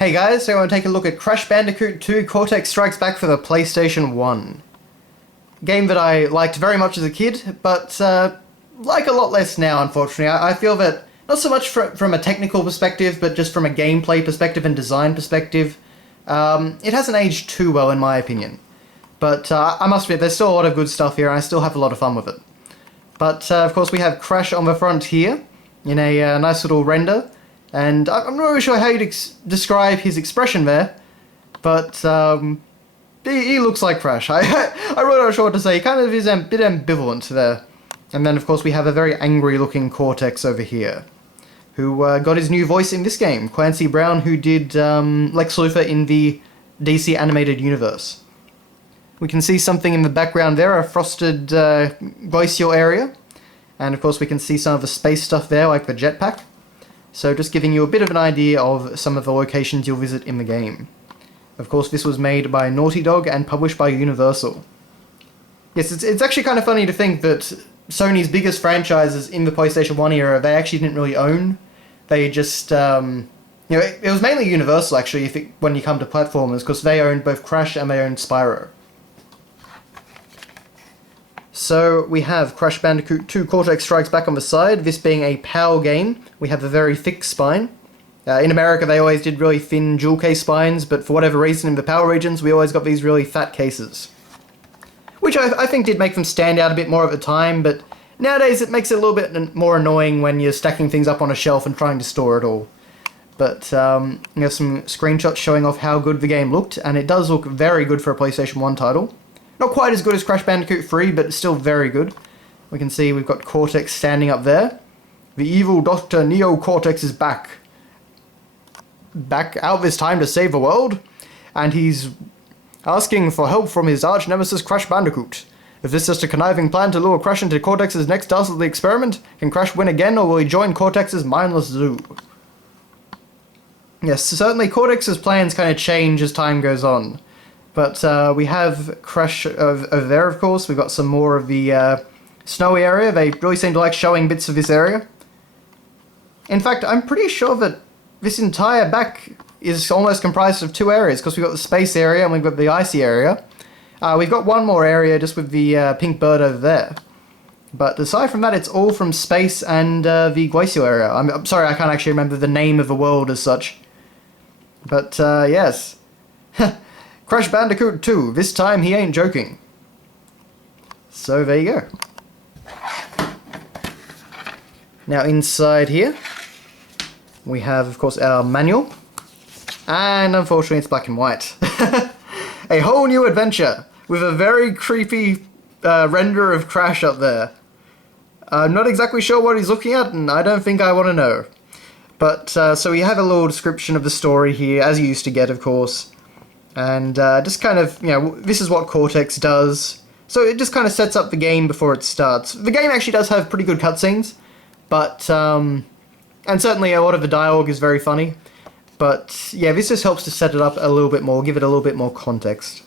Hey guys, so I want to take a look at Crash Bandicoot 2 Cortex Strikes Back for the PlayStation 1. Game that I liked very much as a kid, but like a lot less now, unfortunately. I feel that, not so much from a technical perspective, but just from a gameplay perspective and design perspective, it hasn't aged too well in my opinion. But I must admit, there's still a lot of good stuff here, and I still have a lot of fun with it. But of course we have Crash on the front here, in a nice little render. And I'm not really sure how you'd describe his expression there, but he looks like Crash. I'm really not sure what to say. He kind of is a bit ambivalent there. And then, of course, we have a very angry-looking Cortex over here, who got his new voice in this game, Clancy Brown, who did Lex Luthor in the DC animated universe. We can see something in the background there, a frosted glacial area. And, of course, we can see some of the space stuff there, like the jetpack. So just giving you a bit of an idea of some of the locations you'll visit in the game. Of course, this was made by Naughty Dog and published by Universal. Yes, it's actually kind of funny to think that Sony's biggest franchises in the PlayStation 1 era, they actually didn't really own. They just, it was mainly Universal, actually, when you come to platformers, because they owned both Crash and they owned Spyro. So we have Crash Bandicoot 2 Cortex Strikes Back on the side, this being a PAL game. We have a very thick spine. In America they always did really thin jewel case spines, but for whatever reason in the PAL regions we always got these really fat cases. Which I think did make them stand out a bit more at the time, but nowadays it makes it a little bit more annoying when you're stacking things up on a shelf and trying to store it all. But we have some screenshots showing off how good the game looked, and it does look very good for a PlayStation 1 title. Not quite as good as Crash Bandicoot 3, but still very good. We can see we've got Cortex standing up there. The evil Dr. Neo Cortex is back. Back out this time to save the world. And he's asking for help from his arch-nemesis Crash Bandicoot. If this is just a conniving plan to lure Crash into Cortex's next dastardly experiment, can Crash win again, or will he join Cortex's mindless zoo? Yes, certainly Cortex's plans kind of change as time goes on. But we have Crash over there, of course. We've got some more of the snowy area. They really seem to like showing bits of this area. In fact, I'm pretty sure that this entire back is almost comprised of two areas, because we've got the space area and we've got the icy area. We've got one more area just with the pink bird over there. But aside from that, it's all from space and the glacial area. I'm sorry, I can't actually remember the name of the world as such. But yes. Crash Bandicoot 2, this time he ain't joking. So there you go. Now inside here, we have of course our manual, and unfortunately it's black and white. A whole new adventure, with a very creepy render of Crash up there. I'm not exactly sure what he's looking at, and I don't think I want to know. But, so we have a little description of the story here, as you used to get of course. And just kind of, this is what Cortex does. So it just kind of sets up the game before it starts. The game actually does have pretty good cutscenes, but, and certainly a lot of the dialogue is very funny. But, yeah, this just helps to set it up a little bit more, give it a little bit more context.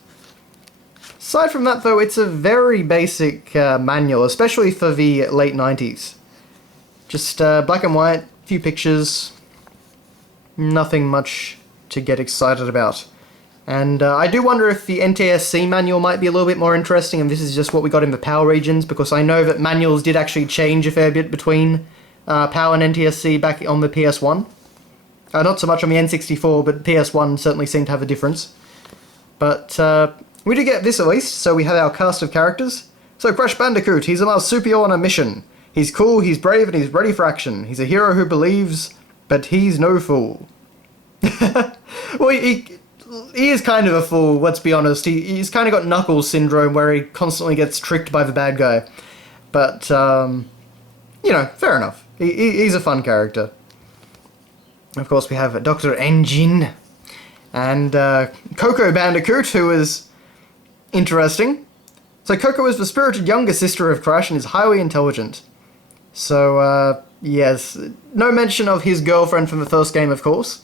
Aside from that, though, it's a very basic manual, especially for the late 90s. Just black and white, few pictures, nothing much to get excited about. And I do wonder if the NTSC manual might be a little bit more interesting, and this is just what we got in the PAL regions, because I know that manuals did actually change a fair bit between PAL and NTSC back on the PS1. Not so much on the N64, but PS1 certainly seemed to have a difference. But we do get this at least, so we have our cast of characters. So Crash Bandicoot, he's a marsupial on a mission. He's cool, he's brave, and he's ready for action. He's a hero who believes, but he's no fool. Well, he is kind of a fool, let's be honest. He's kind of got Knuckles syndrome, where he constantly gets tricked by the bad guy. But, fair enough. He's a fun character. Of course, we have Dr. Engine and Coco Bandicoot, who is interesting. So Coco is the spirited younger sister of Crash and is highly intelligent. So, yes, no mention of his girlfriend from the first game, of course.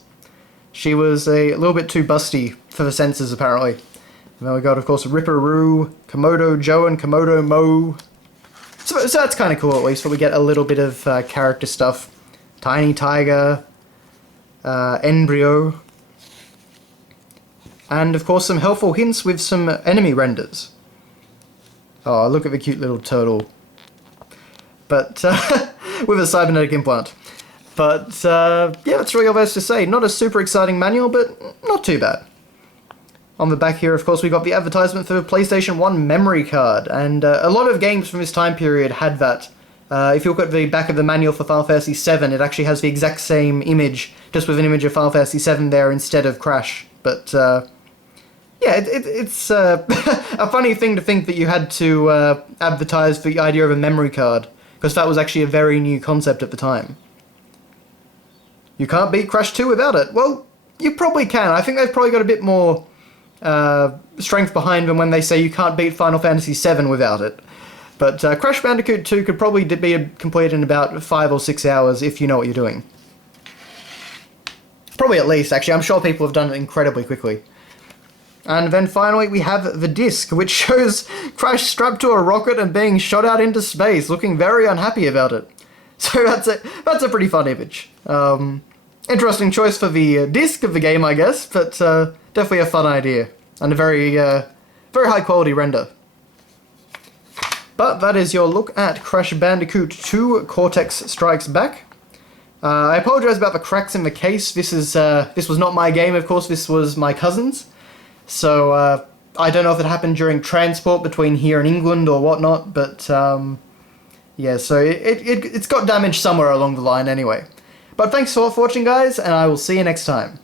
She was a little bit too busty for the senses, apparently. And then we got, of course, Ripperoo, Komodo Joe, and Komodo Mo. So that's kind of cool, at least, where we get a little bit of character stuff. Tiny Tiger, Embryo. And of course some helpful hints with some enemy renders. Oh, look at the cute little turtle. But, with a cybernetic implant. But, yeah, that's really all there is to say. Not a super exciting manual, but not too bad. On the back here, of course, we got the advertisement for the PlayStation 1 memory card, and a lot of games from this time period had that. If you look at the back of the manual for Final Fantasy VII, it actually has the exact same image, just with an image of Final Fantasy VII there instead of Crash. But, yeah, it's a funny thing to think that you had to advertise the idea of a memory card, because that was actually a very new concept at the time. You can't beat Crash 2 without it. Well, you probably can. I think they've probably got a bit more strength behind them when they say you can't beat Final Fantasy VII without it. But Crash Bandicoot 2 could probably be completed in about 5 or 6 hours if you know what you're doing. Probably at least, actually. I'm sure people have done it incredibly quickly. And then finally we have the disc, which shows Crash strapped to a rocket and being shot out into space, looking very unhappy about it. So that's a pretty fun image. Interesting choice for the disc of the game, I guess, but definitely a fun idea. And a very high quality render. But that is your look at Crash Bandicoot 2 Cortex Strikes Back. I apologise about the cracks in the case. This was not my game, of course, this was my cousin's. So, I don't know if it happened during transport between here and England or whatnot, but, yeah, so it's got damaged somewhere along the line anyway. But thanks for watching, guys, and I will see you next time.